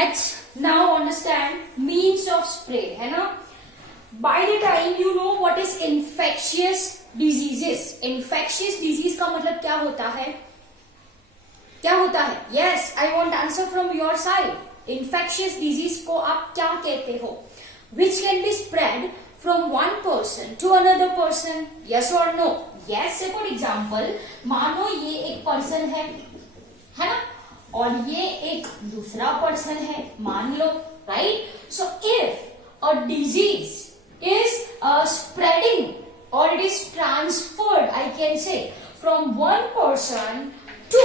let's now understand means of spread, है ना. By the time you know what is infectious diseases, infectious disease का मतलब क्या होता है, क्या होता है? Yes, I want answer from your side. Infectious disease को आप क्या कहते हो? Which can be spread from one person to another person, yes or no? Yes, say for example, मानो ये एक पर्सन है ना, और ये एक दूसरा पर्सन है, मान लो, right? So if a disease is spreading or it is transferred, I can say, from one person to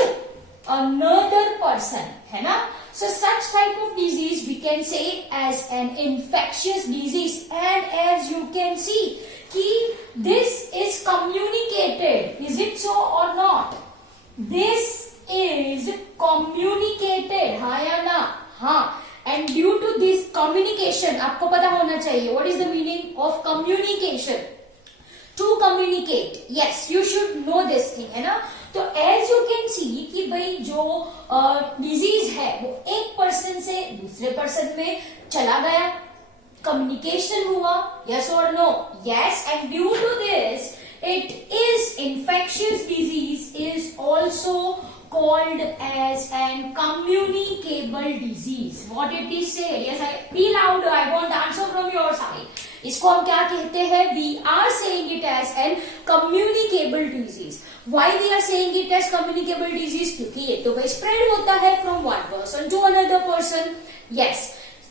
another person, है ना. So such type of disease we can say as an infectious disease, and as you can see कि this is communicated, is it so or not? This is communicated, हाँ या ना? हाँ. And due to this communication, आपको पता होना चाहिए what is the meaning of communication. To communicate, yes, you should know this thing, है ना. तो as you can see कि भाई जो डिजीज है वो एक पर्सन से दूसरे पर्सन में चला गया, communication हुआ, yes or no? Yes, and due to this it is infectious disease is also called as an communicable disease. What it is said? Yes, be louder. I want the answer from your side. इसको हम क्या कहते हैं? We are saying it as an communicable disease. Why we are saying it as communicable disease? क्योंकि ये तो भाई spread होता है from one person to another person. Yes,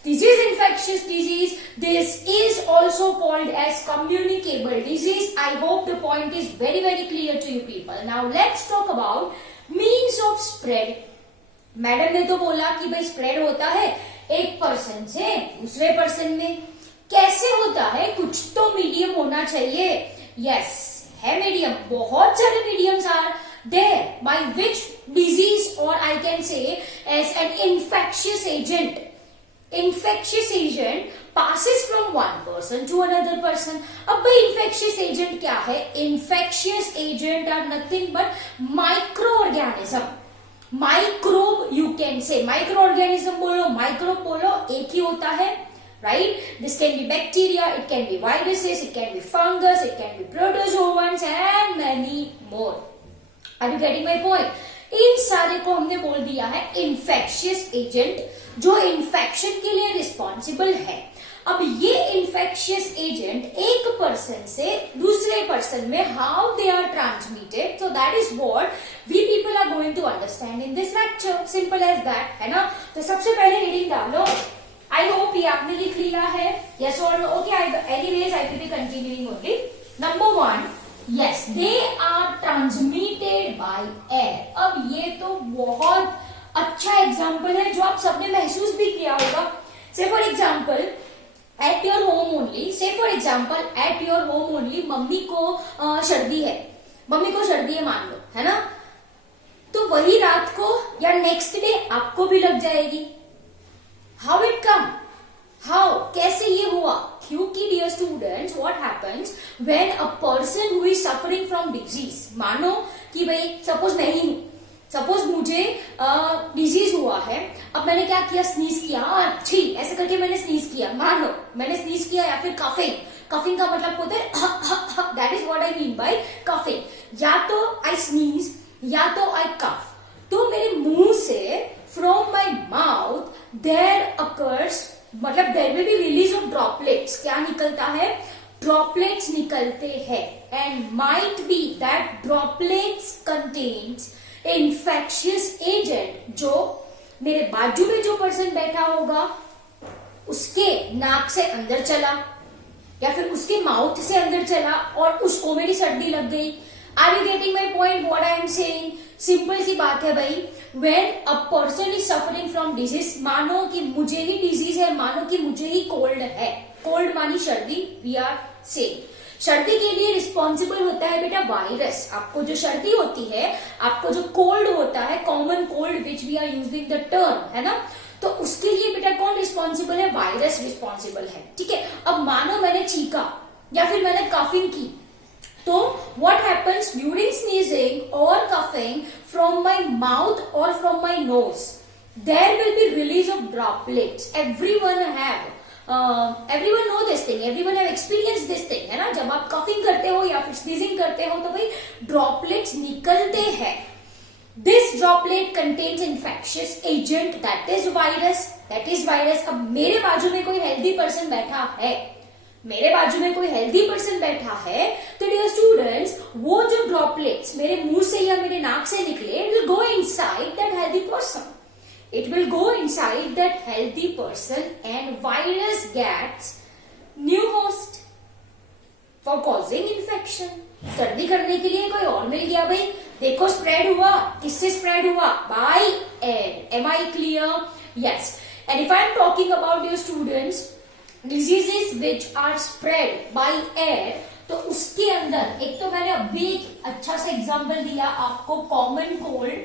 this is infectious disease. This is also called as communicable disease. I hope the point is very very clear to you people. Now let's talk about means of spread. Madam ने तो बोला कि भाई spread होता है एक person से दूसरे पर्सन में. कैसे होता है? कुछ तो मीडियम होना चाहिए. यस, है मीडियम. बहुत सारे mediums are there by which disease और I can say as an infectious agent. Infectious agent passes from one person to another person. अब भाई infectious agent क्या है? Infectious agent are nothing but microorganism. Microbe you can say. Microorganism बोलो, microbe बोलो, एक ही होता है, right? This can be bacteria, it can be viruses, it can be fungus, it can be protozoans and many more. Are you getting my point? इन सारे को हमने बोल दिया है इन्फेक्शियस एजेंट, जो इन्फेक्शन के लिए रिस्पॉन्सिबल है. अब ये इन्फेक्शियस एजेंट एक पर्सन से दूसरे पर्सन में how they are transmitted, so that is what we people are going to understand in this lecture. Simple as that, है ना. तो सबसे पहले रीडिंग डालो. आई होप ये आपने लिख लिया है. यस और no? Okay, anyways I will be continuing only. Number 1, yes, they are transmitted by air. अब ये तो बहुत अच्छा एग्जाम्पल है जो आप सबने महसूस भी किया होगा. Say for example at your home only, say for example at your home only, mummy को सर्दी है, मम्मी को सर्दी है मान लो, है ना. तो वही रात को या नेक्स्ट डे आपको भी लग जाएगी. How it come? हाउ, कैसे ये हुआ? क्योंकि dear students, what happens when a person who is suffering from disease, मानो कि भाई सपोज मैं ही हूं, सपोज मुझे डिजीज हुआ है. अब मैंने क्या किया? स्नीज किया, अच्छी ऐसे करके मैंने स्नीज किया, मान लो मैंने स्नीज किया, या फिर कफिंग. कफिंग का मतलब होता है that is what I mean by coughing. या तो आई स्नीज या तो आई कफ. तो मेरे मुंह से from my mouth there occurs, मतलब there will be release of droplets. क्या निकलता है? ड्रॉपलेट्स निकलते हैं. And might be that droplets contains infectious agent, जो मेरे बाजू में जो पर्सन बैठा होगा उसके नाक से अंदर चला या फिर उसके माउथ से अंदर चला और उसको मेरी सर्दी लग गई. Are you getting my point? What I am saying? Simple सी बात है भाई. When a person is suffering from disease, मानो कि मुझे ही डिजीज है, मानो कि मुझे ही कोल्ड है. कोल्ड मानी सर्दी, वी आर सेइंग. सर्दी के लिए रिस्पॉन्सिबल होता है बेटा वायरस. आपको जो सर्दी होती है, आपको जो कोल्ड होता है, common cold which we are using the term, है ना, तो उसके लिए बेटा कौन रिस्पॉन्सिबल है? वायरस रिस्पॉन्सिबल है. ठीक है. अब मानो मैंने चीखा या फिर मैंने कफिंग की, तो what happens during sneezing or coughing from my mouth or from my nose? there will be release of droplets. Everyone know this thing, everyone have experienced this thing, है ना? जब आप कफिंग करते हो या फिर स्नीजिंग करते हो तो भाई ड्रॉपलेट्स निकलते हैं. This droplet contains infectious agent, that is virus. अब मेरे बाजू में कोई हेल्दी पर्सन बैठा है, तो डियर स्टूडेंट्स, वो जो ड्रॉपलेट्स मेरे मुंह से या मेरे नाक से निकले, it will go inside that healthy person. It will go inside that healthy person and virus gets new host for causing infection. सर्दी करने के लिए कोई और मिल गया भाई. देखो स्प्रेड हुआ, किससे स्प्रेड हुआ? By air. Am I clear? Yes. And if I am talking about your students, diseases which are spread by air, तो उसके अंदर एक तो मैंने अभी एक अच्छा सा एग्जांपल दिया आपको, कॉमन कोल्ड.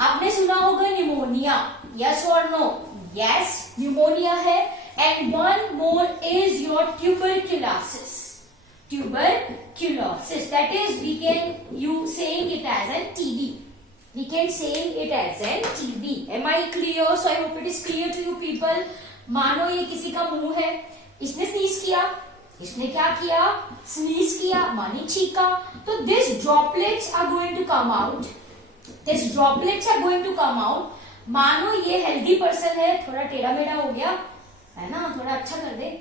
आपने सुना होगा निमोनिया. यस और नो? यस, न्यूमोनिया है. And one more is your tuberculosis. That is, we can saying it as a TB. We can saying it as a TB. Am I clear? So I hope it is clear to you people. मानो ये किसी का मुंह है, इसने sneeze किया, इसने क्या किया? स्नीज किया, मानी छीका. तो this droplets are going to come out. मानो ये हेल्दी पर्सन है, थोड़ा टेढ़ा मेढ़ा हो गया है ना, थोड़ा अच्छा कर दे.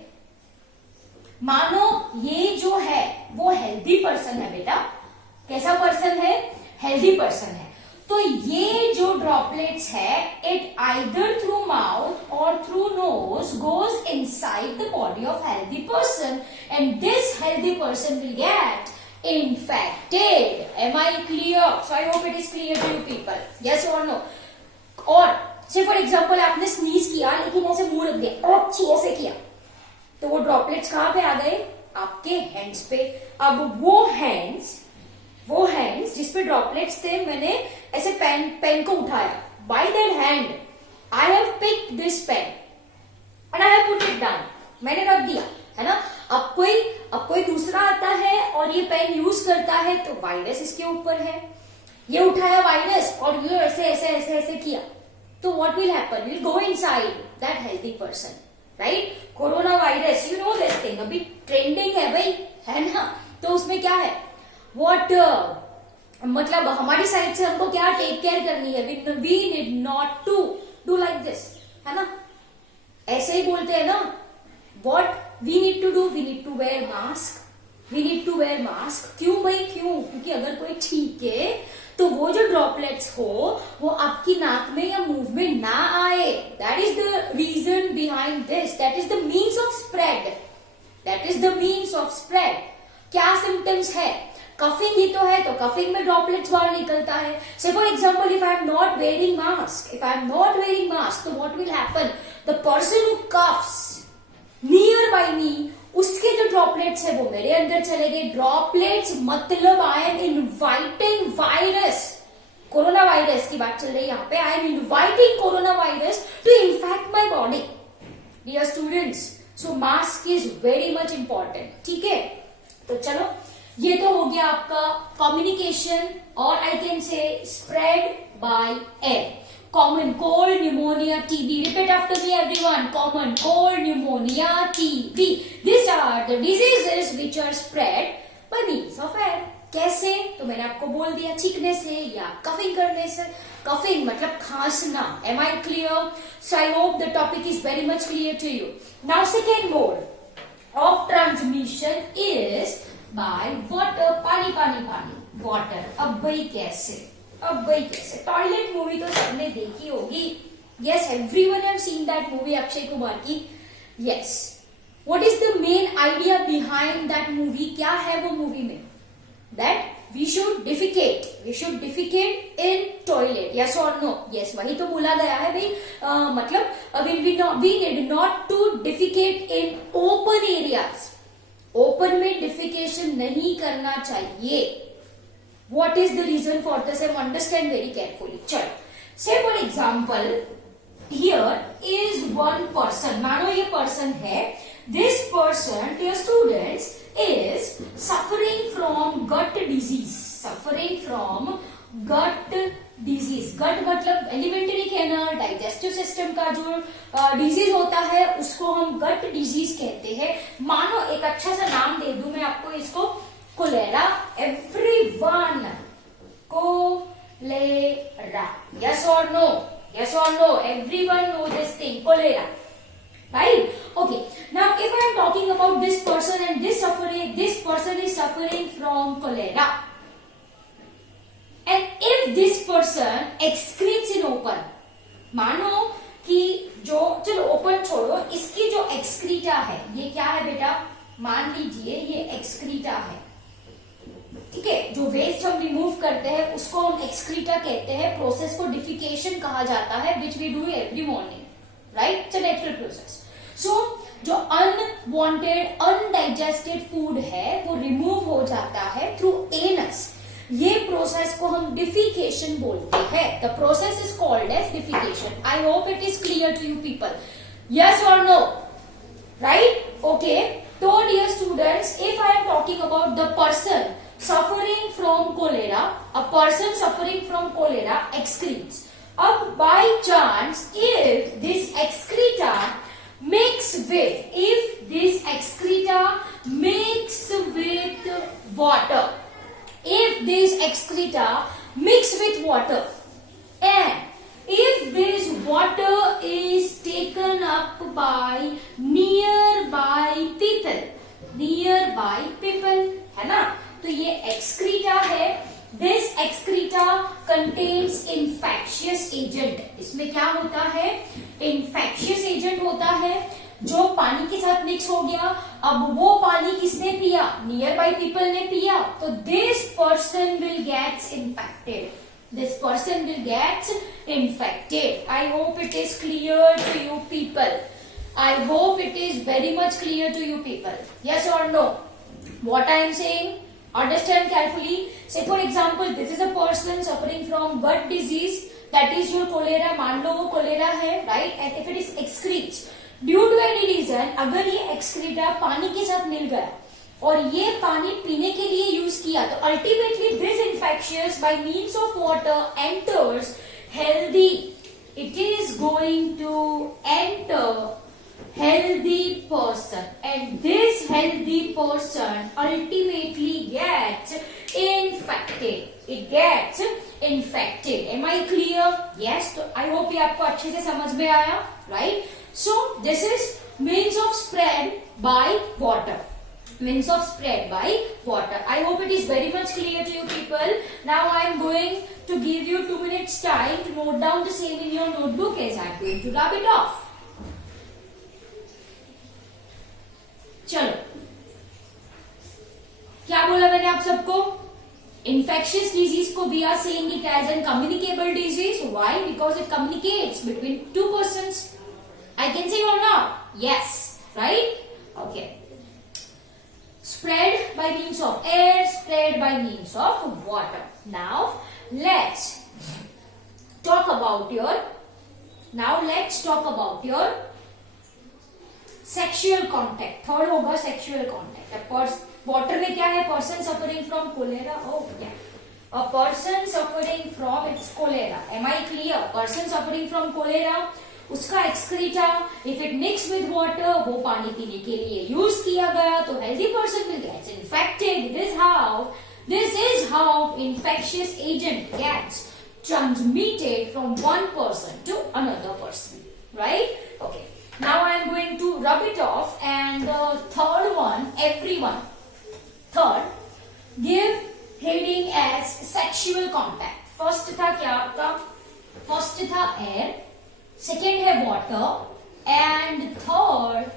मानो ये जो है वो हेल्दी पर्सन है बेटा. कैसा पर्सन है? हेल्दी पर्सन है. तो ये जो ड्रॉपलेट्स है, इट आइदर थ्रू माउथ और through nose goes inside the body of healthy person and this healthy person will get infected. Am I clear? So I hope it is clear to you people. Yes or no? और से for example आपने sneeze किया लेकिन ऐसे मुंह रख दिया, अच्छी ऐसे किया, तो वो ड्रॉपलेट्स कहां पे आ गए? आपके हैंड्स पे. अब वो हैंड्स जिसपे ड्रॉपलेट्स थे, मैंने ऐसे पेन को उठाया. By that hand I have picked this pen and I have put it down. मैंने रख दिया, है ना. अब कोई दूसरा आता है और ये पेन यूज करता है, तो वायरस इसके ऊपर है. ये उठाया वायरस और ये ऐसे किया, तो what will happen? Will go inside that healthy person, right? Corona virus, you know this thing, अभी ट्रेंडिंग है भाई, है ना. तो उसमें क्या है? मतलब हमारी साइड से हमको क्या टेक केयर करनी है? We need not to do like this, है ना. ऐसे ही बोलते हैं ना. What we need to do? We need to wear mask. क्यों भाई? क्यों? क्योंकि अगर कोई ठीक है तो वो जो ड्रॉपलेट्स हो वो आपकी नाक में या मुंह में ना आए. That is the reason behind this. That is the means of spread. क्या सिम्टम्स है? कफिंग ही तो है, तो कफिंग में ड्रॉपलेट्स बाहर निकलता है. So for example, if I am not wearing mask, तो what will happen? The person who coughs near by me, उसके जो ड्रॉपलेट्स है वो मेरे अंदर चले गए. ड्रॉपलेट्स मतलब I am inviting virus. Corona virus की बात चल रही है यहाँ पे. I am inviting corona virus to infect my body. Dear students, so mask is very much important. ठीक है, तो चलो, ये तो हो गया आपका कम्युनिकेशन, और आई कैन से spread by air. Common cold, pneumonia, TB. Repeat after me everyone. Common cold, pneumonia, TB. These are the diseases which are spread by means of air. कैसे? तो मैंने आपको बोल दिया, छींकने से या कफिंग करने से. कफिंग मतलब खांसना. Am I clear? So I hope the topic is very much clear to you. Now second mode of transmission is by water. पानी. Water. अब भाई कैसे? टॉयलेट मूवी तो सबने देखी होगी. Yes, everyone have seen that movie, Akshay Kumar की. Yes, what is the main idea behind that movie? क्या है वो मूवी में? That we should defecate in toilet. Yes और नो? यस, वही तो बोला गया है भाई. मतलब we need not to defecate in open areas. Open में डिफिकेशन नहीं करना चाहिए. What is the reason for the same? Understand very carefully. चलो, say for example, here is one person. मानो ये person है. This person, dear students, is suffering from gut disease. Disease, gut मतलब alimentary कहना, digestive system का जो disease होता है उसको हम गट डिजीज कहते हैं। मानो एक अच्छा सा नाम दे दूं मैं आपको इसको, कोलेरा। एवरीवन, कोलेरा, यस और no, yes or no, everyone know this thing, cholera, right? Okay, now if I am talking about this person and this person is suffering from cholera, and if this person excretes in open, मानो कि जो, चलो open छोड़ो, इसकी जो excreta है, ये क्या है बेटा, मान लीजिए ये एक्सक्रीटा है, ठीक है, जो वेस्ट हम रिमूव करते हैं उसको हम एक्सक्रीटा कहते हैं। प्रोसेस को डिफिकेशन कहा जाता है, which we do every morning, right? It's a natural process. So जो अनवांटेड अनडाइजेस्टेड फूड है वो रिमूव हो जाता है थ्रू एनस। ये प्रोसेस को हम डिफिकेशन बोलते हैं। The process is called as defecation. I hope it is clear to you people, yes और नो, राइट? ओके, तो dear students, if I am talking about the person suffering from cholera, a person suffering from cholera excretes. Ab by chance, if this excreta mix with water, if this excreta mix with water, and if this water is taken up by nearby people, है ना? तो ये excreta है। This excreta contains infectious agent. इसमें क्या होता है, infectious agent होता है जो पानी के साथ मिक्स हो गया। अब वो पानी किसने पिया, नियर बाई पीपल ने पिया, तो this person will gets infected, this person will gets infected. I hope it is clear to you people, I hope it is very much clear to you people, yes और no? What I am saying, understand carefully. Say for example, this is a person suffering from gut disease, that is your cholera. मान लो वो cholera है, right? And if it is excretes, due to any reason, अगर ये excreta पानी के साथ मिल गया और ये पानी पीने के लिए यूज किया, तो ultimately this infectious by means of water enters healthy. It is going to enter healthy person, and this healthy person ultimately gets infected. It gets infected. Am I clear? Yes. तो I hope ये आपको अच्छे से समझ में आया, right? So this is means of spread by water. Means of spread by water. I hope it is very much clear to you people. Now I am going to give you 2 minutes time to note down the same in your notebook as I am going to rub it off. चलो, क्या बोला मैंने आप सबको? Infectious disease को we are saying it as an communicable disease. Why? Because it communicates between two persons. I can say और not? Yes, right? Okay. Spread by means of air, spread by means of water. Now let's talk about your sexual contact. Third होगा sexual contact. Water में क्या है, person suffering from cholera. A person suffering from it's cholera. Am I clear? Person suffering from cholera, उसका excreta if it mix with water, वो पानी पीने के लिए यूज किया गया, तो healthy person will gets infected. This is how infectious agent gets transmitted from one person to another person, right? Okay. Now I am going to rub it off, and the third one, everyone. Third, give heading as sexual contact. First था क्या आपका? First था air, second है water, and third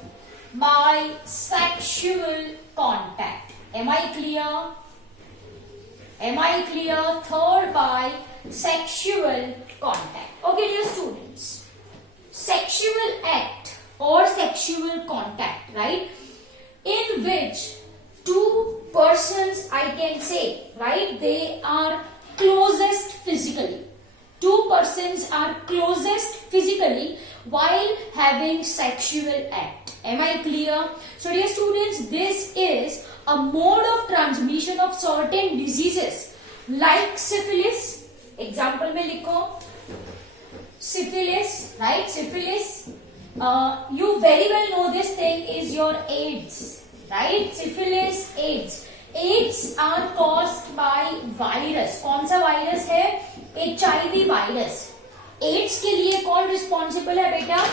by sexual contact. Am I clear? Am I clear? Third by sexual contact. Okay, dear students. Sexual act or sexual contact, right? In which two persons, I can say, right, they are closest physically. Two persons are closest physically while having sexual act. Am I clear? So dear students, this is a mode of transmission of certain diseases like syphilis, example में लिखो syphilis, right? Syphilis, you very well know this thing is your AIDS, right? Syphilis, AIDS. AIDS are caused by virus. कौन सा virus है? HIV virus. AIDS के लिए कौन responsible है बेटा?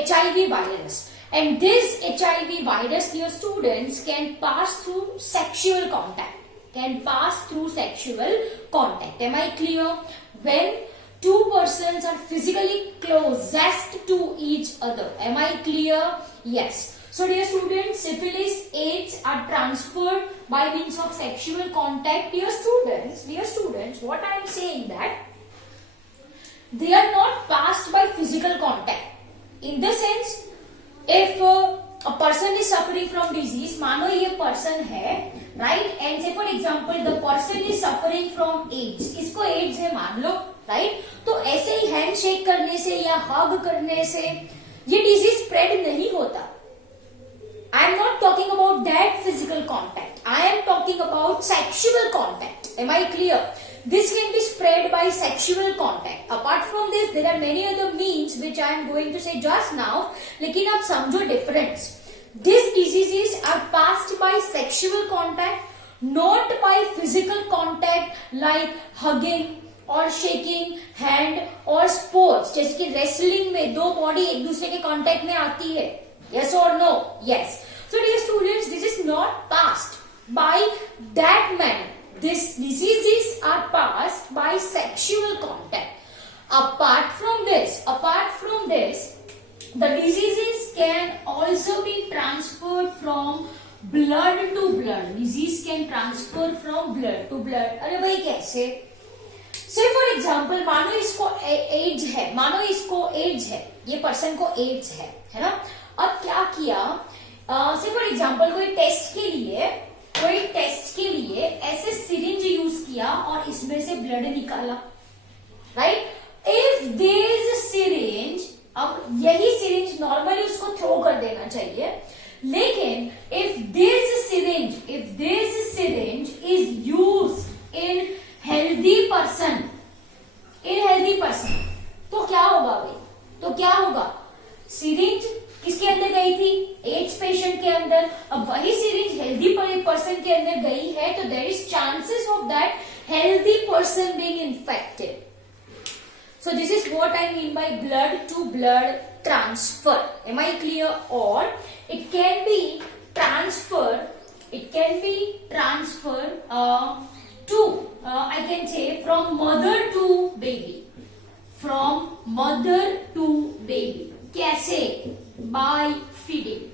HIV virus. And this HIV virus, dear students, can pass through sexual contact. Can pass through sexual contact. Am I clear? When two persons are physically closest to each other. Am I clear? Yes. So dear students, syphilis, AIDS are transferred by means of sexual contact. Dear students, what I am saying that they are not passed by physical contact. In the sense, if a person is suffering from disease, मानो ये person है, right? And say for example, the person is suffering from AIDS. इसको AIDS है मान लो, right? तो ऐसे ही hand shake करने से या हग करने से ये डिजीज स्प्रेड नहीं होता. I am not talking about that physical contact. I am talking about sexual contact. Am I clear? This can be spread by sexual contact. Apart from this, there are many other means which I am going to say just now. लेकिन आप समझो difference. These diseases are passed by sexual contact, not by physical contact like hugging और shaking hand और sports. जैसे कि wrestling में दो body एक दूसरे के कांटेक्ट में आती है. Yes or no? Yes. So dear students, this is not passed by that manner. These diseases are passed by sexual contact. Apart from this, the diseases can also be transferred from blood to blood. Disease can transfer from blood to blood. अरे भाई कैसे? Say for example, मानो इसको ads है, ये person को ads है ना? अब क्या किया? Say for example, कोई टेस्ट के लिए ऐसे सिरिंज यूज किया और इसमें से ब्लड निकाला, right? If there is a syringe, अब यही सिरिंज नॉर्मली उसको थ्रो कर देना चाहिए, लेकिन if there is a syringe is used in healthy person, तो क्या होगा भाई? तो क्या होगा? सिरिंज किसके अंदर गई थी? एड्स पेशेंट के अंदर. अब वही सिरिंज हेल्दी पर्सन के अंदर गई है, तो there is chances of that healthy person being infected. So this is what I mean by blood to blood transfer. Am I clear? Or it can be transferred to I can say from mother to baby. कैसे? By feeding.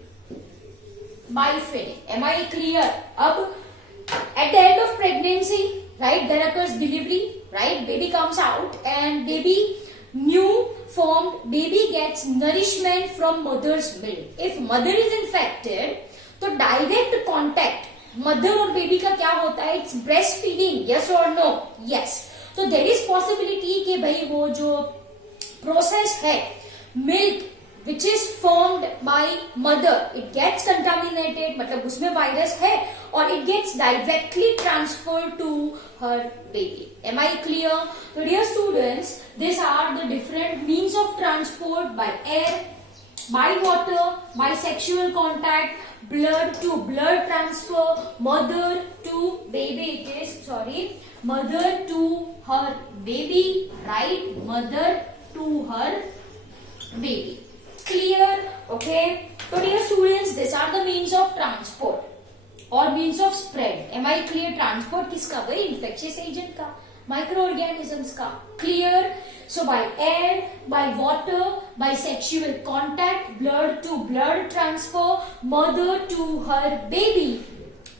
Am I clear? अब at the end of pregnancy, right, there occurs delivery, right? Baby comes out and new formed baby gets nourishment from mother's milk. If mother is infected, तो direct contact mother और baby का क्या होता है? It's breastfeeding. Yes or no? Yes. तो there is possibility कि भाई वो जो process है milk which is formed by mother, it gets contaminated, मतलब उसमें वायरस है और it gets directly transferred to her baby. Am I clear? So dear students, these are the different means of transport: by air, by water, by sexual contact, blood to blood transfer, mother to her baby, right? Mother to her baby. Clear? Okay. So dear students, these are the means of transport or means of spread. Am I clear? Transport किसका? भाई infectious agent का, microorganisms का. Clear? So by air, by water, by sexual contact, blood to blood transfer, mother to her baby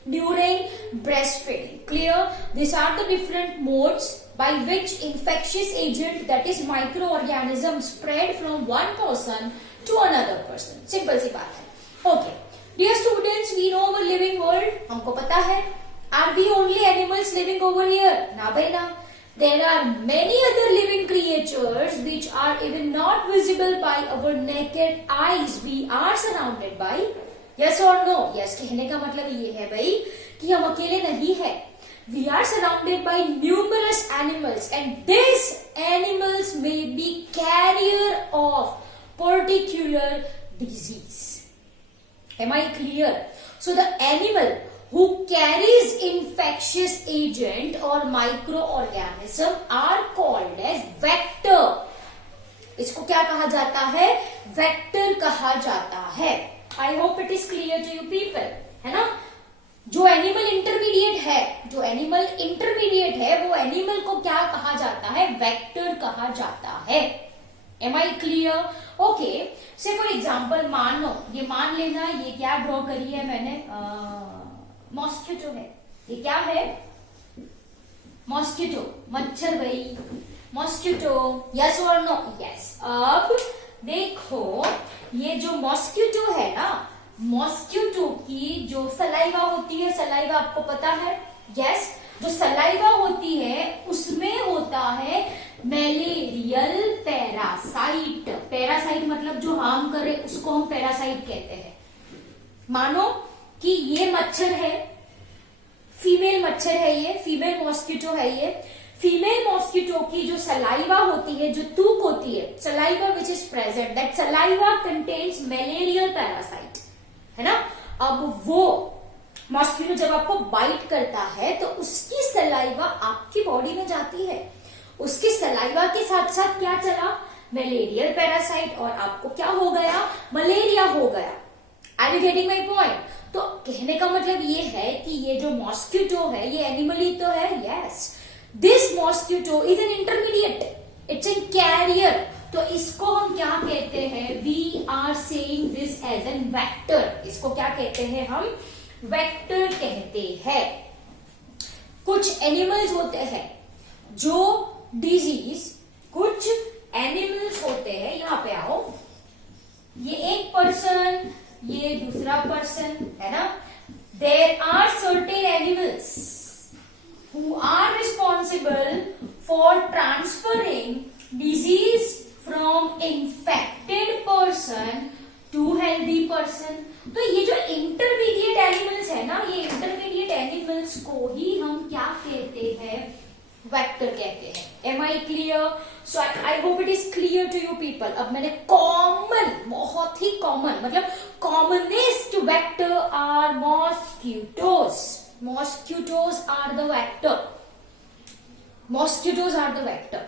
during breastfeeding. Clear? These are the different modes by which infectious agent, that is microorganism, spread from one person to another person. Simple सी बात है. Okay. Dear students, we know our living world. हमको पता है. Are we only animals living over here? ना भाई ना. There are many other living creatures which are even not visible by our naked eyes. We are surrounded by. Yes or no? Yes. कहने का मतलब ये है भाई कि हम अकेले नहीं है. we are surrounded by numerous animals and these animals may be carrier of particular disease. Am I clear? So the animal who carries infectious agent or microorganism are called as vector. इसको क्या कहा जाता है? Vector कहा जाता है. I hope it is clear to you people, है ना. जो एनिमल इंटरमीडिएट है वो एनिमल को क्या कहा जाता है? वेक्टर कहा जाता है. Am I clear? Okay, say for example मान लेना ये क्या ड्रॉ करी है मैंने, मॉस्किटो है. ये क्या है? मॉस्किटो, मच्छर भाई, मॉस्किटो. यस और नो? यस. अब देखो ये जो मॉस्किटो है ना, मॉस्किटो की जो सलाइवा होती है, सलाइवा आपको पता है? यस. जो सलाइवा होती है उसमें होता है मैलेरियल पैरासाइट. पैरासाइट मतलब जो हार्म करे उसको हम पैरासाइट कहते हैं. मानो कि ये मच्छर है, फीमेल मच्छर है, ये फीमेल मॉस्किटो है. ये फीमेल मॉस्किटो की जो सलाइवा होती है, जो थूक होती है, saliva which is present, that saliva contains malarial parasite, है ना. अब वो मॉस्किटो जब आपको बाइट करता है तो उसकी सलाइवा आपकी बॉडी में जाती है. उसकी सलाइवा के साथ साथ क्या चला? मैलेरियल पैरासाइट, और आपको क्या हो गया? मलेरिया हो गया. Are you getting my point? तो कहने का मतलब ये है कि ये जो मॉस्किटो है ये एनिमल ही तो है. Yes, this mosquito is an intermediate, it's an carrier. तो इसको हम क्या कहते हैं? We are saying this as an vector. इसको क्या कहते हैं हम? वेक्टर कहते हैं. कुछ एनिमल्स होते हैं जो डिजीज, कुछ एनिमल्स होते हैं, यहां पे आओ, ये एक पर्सन, ये दूसरा पर्सन, है ना. There are certain animals who are responsible for transferring disease from infected person to healthy person. तो ये जो इंटरमीडिएट एनिमल्स है ना, ये इंटरमीडिएट एनिमल्स को ही हम क्या कहते हैं? वेक्टर कहते हैं. Am I clear? So I hope it is clear to you people. अब मैंने कॉमन, बहुत ही कॉमन, मतलब commonest vector are mosquitoes. Mosquitoes are the vector. Mosquitoes are the vector.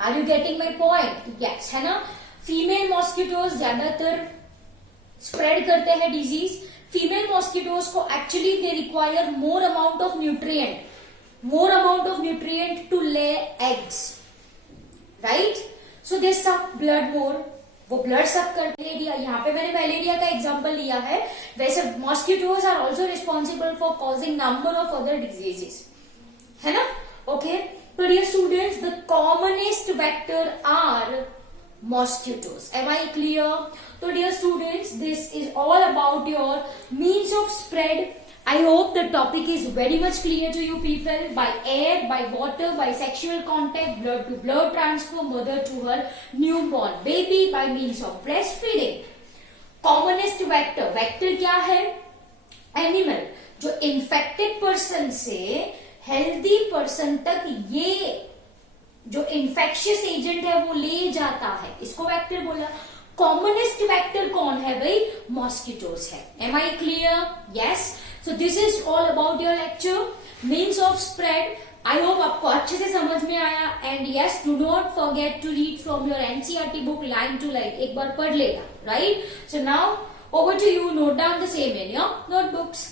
Are you getting my point? Yes, है ना. Female mosquitoes ज्यादातर spread करते हैं डिजीज. फीमेल मॉस्किटोज को actually they require more amount of nutrient to lay eggs, right. So they suck blood मोर, वो blood सक कर. Malaria, यहाँ पे मैंने मलेरिया का एग्जांपल लिया है. वैसे mosquitoes are also responsible for causing number of other diseases, है ना. ओके, तो dear students, the commonest vector are mosquitoes. Am I clear? So dear students, this is all about your means of spread. I hope the topic is very much clear to you people. By air, by water, by sexual contact, blood to blood transfer, mother to her newborn baby by means of breastfeeding. Commonest vector, vector क्या है? Animal जो infected person से healthy person तक ये जो infectious agent है वो ले जाता है, इसको वेक्टर बोला. कॉमनेस्ट वेक्टर कौन है भाई? मॉस्किटोज है. Am I clear? Yes. So this is all about your lecture, means of spread. I hope आपको अच्छे से समझ में आया. And yes, do not forget to read from your NCERT book line to line. एक बार पढ़ लेना, right. So now over to you. Note down the same in your notebooks.